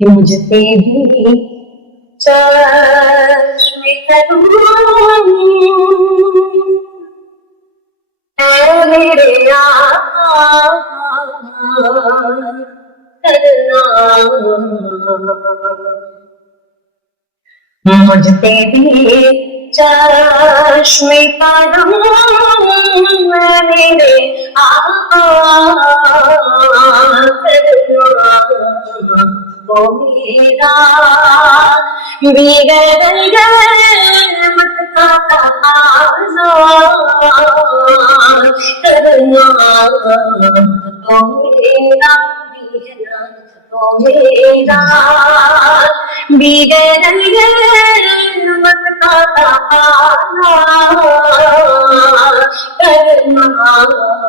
کہ مجھ پہ بھی چشم کروں اے میرے آقا کرنا، مجھ پہ بھی چشم کروں اے میرے آقا کرنا، وہ میرا بغیر رحمت کا تقاضا کرنا، تو میرا بغیر رحمت کا تقاضا کرنا،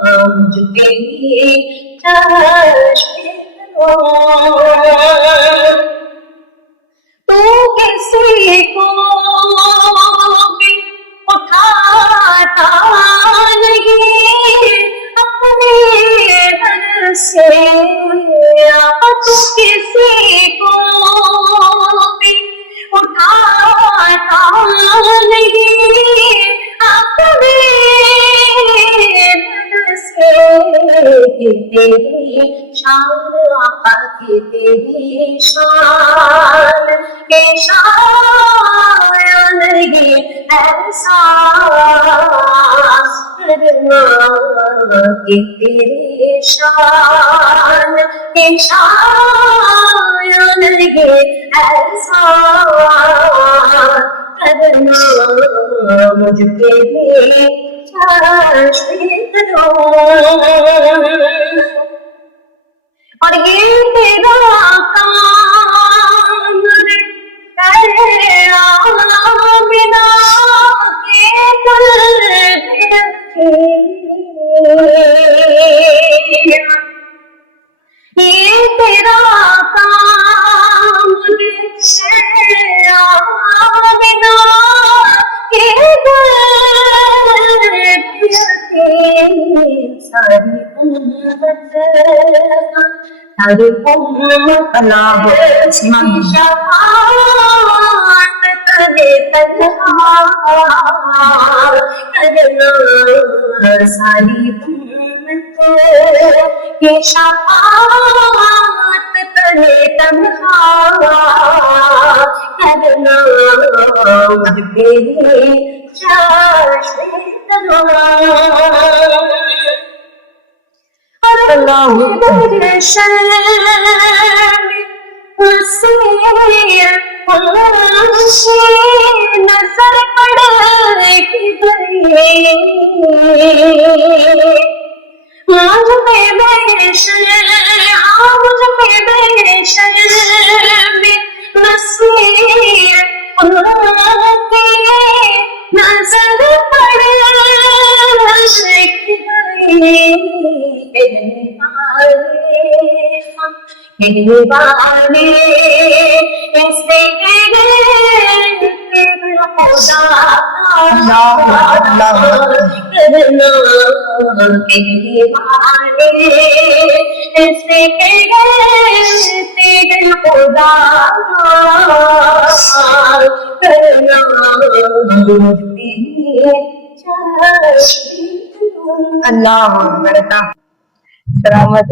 مجھ پہ بھی چشم تو کسی کو بھی اٹھاتا نہیں اپنے گھر سے، تو کسی کو بھی اٹھاتا نہیں اپنے گھر سے، کہ تیری شان آقا کی تیری شان کے شایان یہ احساس کرنا، کہ تیری شان کے شایان یہ احساس کرنا، مجھ پہ بھی چشم کرو، اور یہ تیرا کام ہے آمنہ کے قلب رکھے، یہ تیرا کام ہے آمنہ کے قلب رکھے، ساری امت ساری امت اللہ شفاعت کرے تنہا کرنا، ساری امت کی شفاعت کرے تنہا کرنا، مجھ پہ چشم کرو، نظر پڑے مجھ پہ بے شرم، مجھ پہ بے شرم نصیر نظر پڑے کہنے والے ایسے کہنے خدا کرنا، کہنے والے ایسے کہنے خدا کرنا، اللہ سلامت